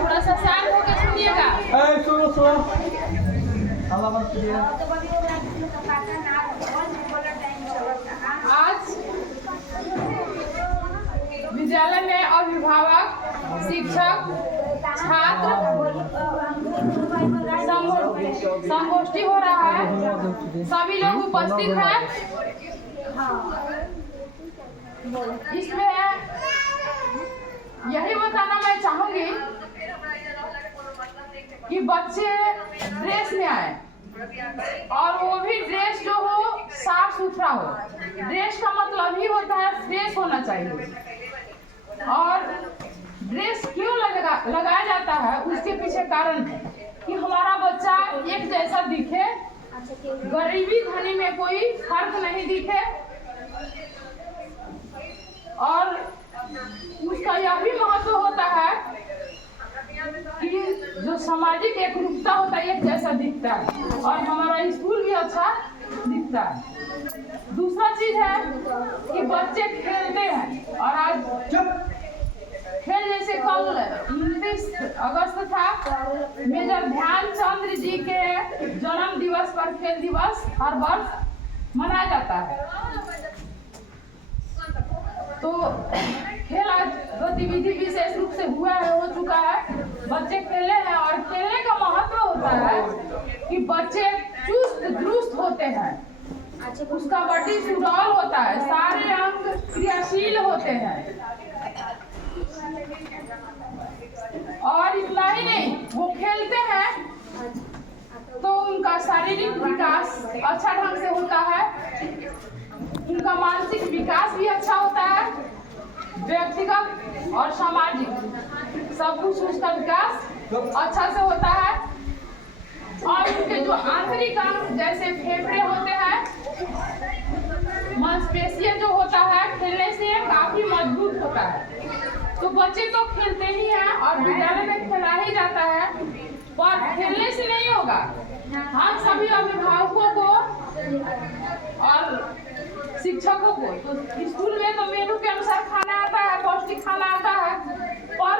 थोड़ा सा शांत होकर सुनिएगा। आज विद्यालय में अभिभावक, शिक्षक, छात्र संगोष्ठी हो रहा है। सभी लोग उपस्थित हैं। इसमें यही बताना मैं चाहूंगी कि बच्चे ड्रेस में आए और वो भी ड्रेस जो हो साफ सुथरा हो। ड्रेस का मतलब ही होता है फ्रेश होना चाहिए। और ड्रेस क्यों लगाया जाता है, उसके पीछे कारण है कि हमारा बच्चा एक जैसा दिखे, गरीबी धनी में कोई फर्क नहीं दिखे, और उसका यह भी महत्व होता है कि जो सामाजिक एकरूपता होता है एक जैसा दिखता है और हमारा स्कूल भी अच्छा दिखता है। दूसरा चीज है कि बच्चे खेलते हैं और आज खेल जैसे कल 29 अगस्त था, मेजर ध्यानचंद जी के जन्म दिवस पर खेल दिवस हर वर्ष मनाया जाता है। तो खेल आज गतिविधि विशेष रूप से हो चुका है। बच्चे खेले हैं और खेलने का महत्व होता है कि बच्चे चुस्त दुरुस्त होते हैं, उसका बॉडी सुडौल होता है, सारे अंग क्रियाशील होते हैं। और इतना ही नहीं, वो खेलते हैं तो उनका शारीरिक विकास अच्छा ढंग से होता है, उनका मानसिक विकास भी अच्छा होता है, व्यक्तिगत और सामाजिक सब कुछ उसका विकास अच्छा से होता है। और उनके जो आंतरिक अंग जैसे फेफड़े होते हैं, मांसपेशियां जो होता है खेलने से काफी मजबूत होता है। तो बच्चे तो खेलते ही हैं और विद्यालय में खेला ही जाता है, पर खेलने से नहीं होगा। हम सभी अभिभावकों को और शिक्षकों को तो स्कूल में तो मेनू के अनुसार खाना आता है, पौष्टिक खाना आता है, पर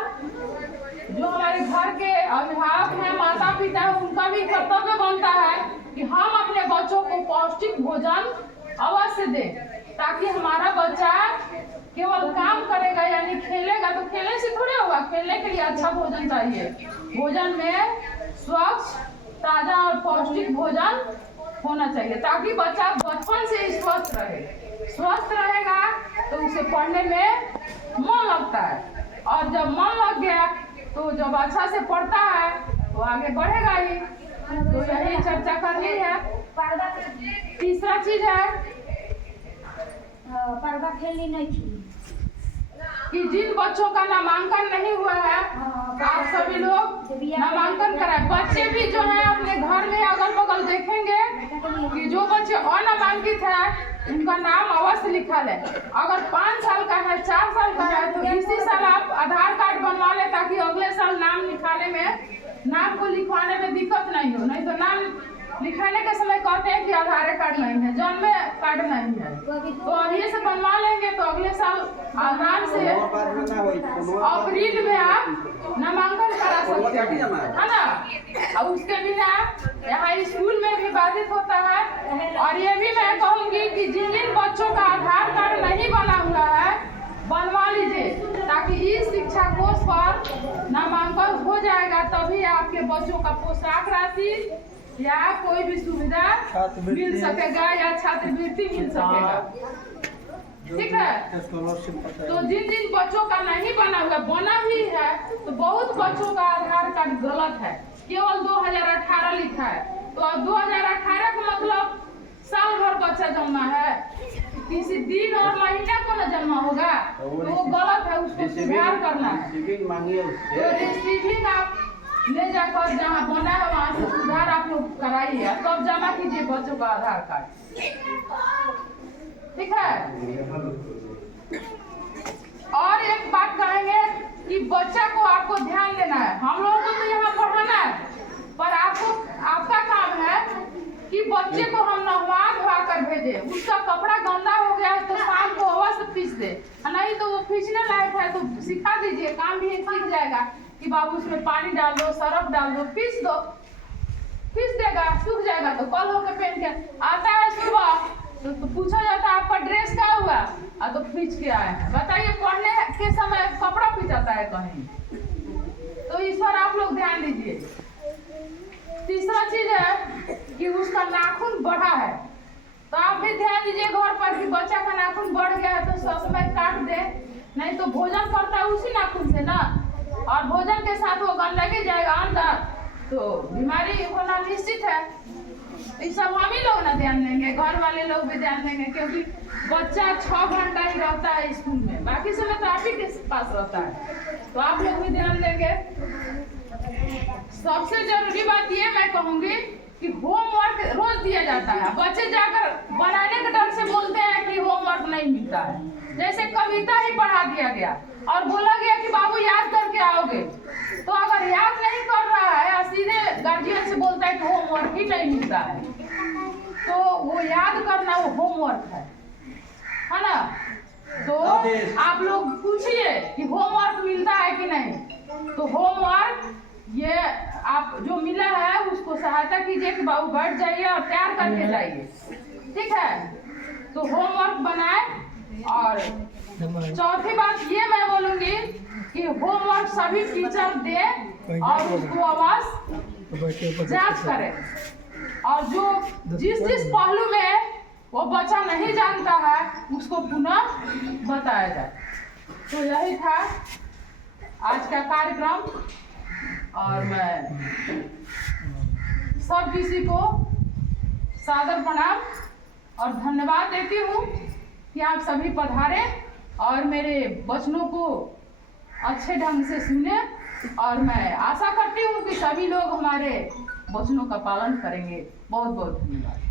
जो हमारे घर के अभिभावक हैं, माता पिता हैं, उनका भी कर्तव्य बनता है कि हम अपने बच्चों को पौष्टिक भोजन अवश्य दें, ताकि हमारा बच्चा केवल काम करेगा यानी खेलेगा तो खेलने से थोड़े होगा। खेलने के लिए अच्छा भोजन चाहिए। भोजन में स्वच्छ, ताजा और पौष्टिक भोजन होना चाहिए ताकि बच्चा बचपन से स्वस्थ रहे। स्वस्थ रहेगा तो उसे पढ़ने में मन लगता है, और जब मन लग गया तो जब अच्छा से पढ़ता है तो आगे बढ़ेगा ही। तो यही चर्चा करनी है। तीसरा चीज है पर्दा खेलनी नहीं थी कि जिन बच्चों का नामांकन नहीं हुआ है आप सभी लोग नामांकन कराएं। बच्चे भी जो है अपने घर में अगल बगल देखेंगे कि जो बच्चे अनामांकित है उनका नाम अवश्य लिखा ले। अगर 5 साल का है, 4 साल का है तो इसी साल आप आधार कार्ड बनवा ले ताकि अगले साल नाम लिखाने में, नाम को लिखवाने में दिक्कत नहीं हो। नहीं तो नाम लिखाने के समय कहते हैं कि आधार कार्ड नहीं है, जन्म कार्ड नहीं है, तो अभी से बनवा लेंगे तो अगले साल आराम से अप्रैल में आप नामांकन करा सकते हैं, है ना। और उसके बिना यहाँ स्कूल में भी बाधित होता है। और ये भी मैं कहूँगी कि जिन जिन बच्चों का आधार कार्ड नहीं बना हुआ है बनवा लीजिए, ताकि इस शिक्षा कोष पर नामांकन हो जाएगा, तभी आपके बच्चों का पोशाक राशि या कोई भी सुविधा मिल सकेगा या छात्रवृत्ति मिल सकेगा। ठीक है। तो जिन जिन बच्चों का नहीं बना हुआ, बना भी है तो बहुत बच्चों का आधार कार्ड गलत है, केवल 2018 लिखा है। तो अब 2018 का मतलब साल भर बच्चा जन्मा है, किसी दिन और महीने को न जन्मा होगा, तो वो गलत है, उसको सुधार करना है। तो रिसीविंग आप ले जाकर जहाँ बना है वहाँ से सुधार आप लोग कराइए, तब जमा कीजिए बच्चों का आधार कार्ड। ठीक है। और एक बात कहेंगे कि बच्चा को आपको ध्यान देना है। हम लोगों को तो यहाँ पढ़ाना है, पर आपको आपका काम है कि बच्चे को हम नहवा धुआ कर भेजें। दे, उसका कपड़ा गंदा हो गया है तो शाम को अवश्य पीस दे, नहीं तो वो पीसने लायक है तो सिखा दीजिए, काम भी सीख जाएगा कि बाबू उसमें पानी डाल दो, सरफ डाल दो, पीस दो, पीस देगा, सूख जाएगा तो कल होकर पहन के आता है सुबह तो पूछा जाता है आपका ड्रेस क्या हुआ, तो पीछ के आया है। बताइए पढ़ने के समय कपड़ा पीछाता है कहीं, तो इस पर आप लोग ध्यान दीजिए। तीसरा चीज है कि उसका नाखून बढ़ा है, तो आप भी ध्यान दीजिए घर पर कि बच्चा का नाखून बढ़ गया है तो समय काट दे, नहीं तो भोजन करता है उसी नाखून से ना, और भोजन के साथ वो गंदगी जाएगा अंदर तो बीमारी होना निश्चित है। ये सब हम ही लोग ना ध्यान देंगे, घर वाले लोग भी ध्यान देंगे, क्योंकि बच्चा 6 घंटा ही रहता है स्कूल में, बाकी समय तो आप ही के पास रहता है, तो आप लोग भी ध्यान देंगे। सबसे जरूरी बात ये मैं कहूंगी कि होमवर्क रोज दिया जाता है, बच्चे जाकर बनाने के डर से बोलते हैं कि होमवर्क नहीं मिलता है। जैसे कविता ही पढ़ा दिया गया और बोला गया कि बाबू याद करके आओगे, तो अगर याद नहीं कर रहा है या सीधे गार्जियन से बोलता है कि होमवर्क ही नहीं मिलता है, तो वो याद करना वो होमवर्क है ना। तो आप लोग पूछिए कि होमवर्क मिलता है कि नहीं, तो होमवर्क ये आप जो मिला है उसको सहायता कीजिए कि बाबू बैठ जाइए और तैयार करके जाइए, ठीक है। तो होमवर्क बनाए, और चौथी बात ये मैं बोलूंगी कि होमवर्क सभी टीचर दे और उसको अवश्य जांच करें, और जो जिस पहलू में वो बच्चा नहीं जानता है उसको पुनः बताया जाए। तो यही था आज का कार्यक्रम, और मैं सब किसी को सादर प्रणाम और धन्यवाद देती हूँ कि आप सभी पधारे और मेरे वचनों को अच्छे ढंग से सुने, और मैं आशा करती हूँ कि सभी लोग हमारे वचनों का पालन करेंगे। बहुत बहुत धन्यवाद।